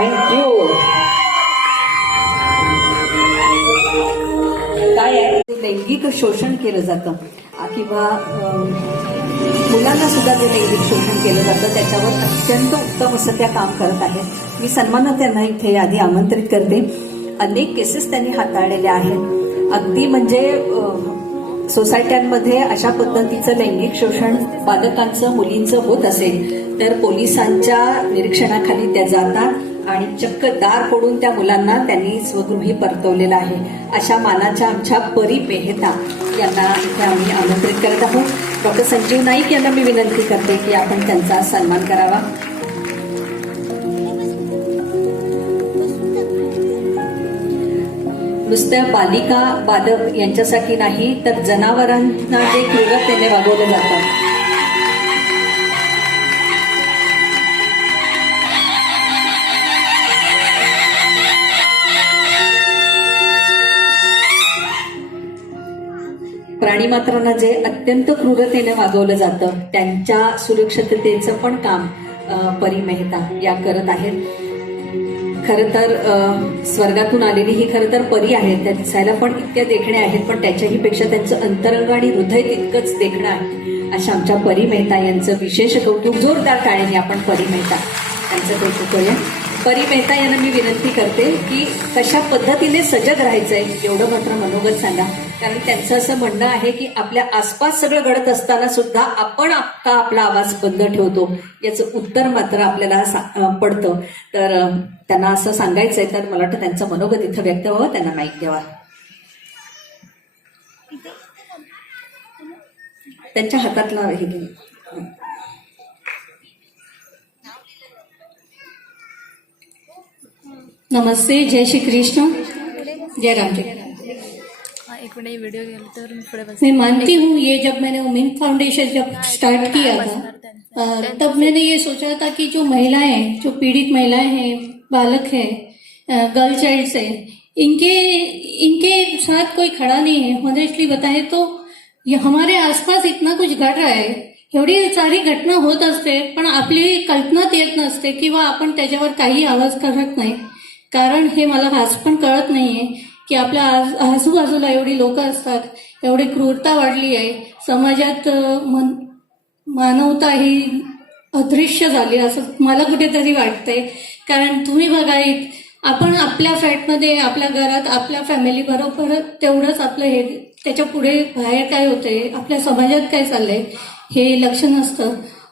Thank you. काय आहे, लैंगिक शोषण केलं जातं किंवा मुलांना सुद्धा जे लैंगिक शोषण केलं जातं त्याच्यावर अत्यंत उत्तम असं त्या काम करत आहेत. मी सन्मानाने त्यांना इथे आधी आमंत्रित करते. अनेक केसेस त्यांनी हाताळलेल्या आहेत. अगदी म्हणजे सोसायट्यांमध्ये अशा पद्धतीचं लैंगिक शोषण बालकांचं मुलींचं होत असेल तर पोलिसांच्या निरीक्षणाखाली त्या जातात आणि चक्क दार फोडून त्या मुलांना त्यांनी स्वगृही परतवलेलं आहे. अशा मानाच्या आमच्या परी मेहता यांना इथे आम्ही आमंत्रित करत आहोत. डॉक्टर संजीव नाईक यांना मी विनंती करते की आपण त्यांचा सन्मान करावा. नुसत्या बालिका बालक यांच्यासाठी नाही तर जनावरांना जे क्रूरतेने वागवलं जातं प्राणीमात्रांना जे अत्यंत क्रूरतेने वागवलं जातं त्यांच्या सुरक्षिततेचं पण काम परी मेहता या करत आहेत. खरं तर स्वर्गातून आलेली ही खरं तर परी आहेत. त्या दिसायला पण इतक्या देखण्या आहेत पण त्याच्याही पेक्षा त्यांचं अंतरंग आणि हृदय तितकंच देखणं आहे. अशा आमच्या परी मेहता यांचं विशेष कौतुक जोरदार टाळ्याने आपण परी मेहता यांचं कौतुक करूया. परी मेहता यांना मी विनंती करते की कशा पद्धतीने सजग राहायचंय एवढं मात्र मनोगत सांगा. कारण त्यांचं असं म्हणणं आहे की आपल्या आसपास सगळं घडत असताना सुद्धा आपण का आपला आवाज बंद ठेवतो याचं उत्तर मात्र आपल्याला पडतं. तर त्यांना असं सांगायचंय तर मला वाटतं त्यांचं मनोगत इथं व्यक्त व्हावं. त्यांना माईक द्यावा. त्यांच्या हातातला हे घे. नमस्ते, जय श्री कृष्ण, जय राम जी. मैं मानती हूँ ये जब मैंने उमिन फाउंडेशन जब स्टार्ट किया था तब मैंने ये सोचा था कि जो महिलाएं, जो पीड़ित महिलाएं हैं, बालक हैं, गर्ल चाइल्ड्स हैं, इनके साथ कोई खड़ा नहीं है. ऑनेस्टली बताएं तो ये हमारे आसपास इतना कुछ घड रहा है, एवढी सारी घटना होत असते पण आपली कल्पनात येत नसते किंवा आपण त्याच्यावर काही आवाज करत नाही. कारण हे मला आज पण कळत नाहीये की आपल्या आजूबाजूला एवढी लोक असतात, एवढी क्रूरता वाढली आहे, समाजात मानवता ही अदृश्य झाली असं मला कुठेतरी वाटतंय. कारण तुम्ही बघा, आपण आपल्या फ्लॅटमध्ये, आपल्या घरात, आपल्या फॅमिली बरोबर तेवढंच आपलं हे, त्याच्या पुढे बाहेर काय होतंय, आपल्या समाजात काय चाललंय हे लक्ष नसतं.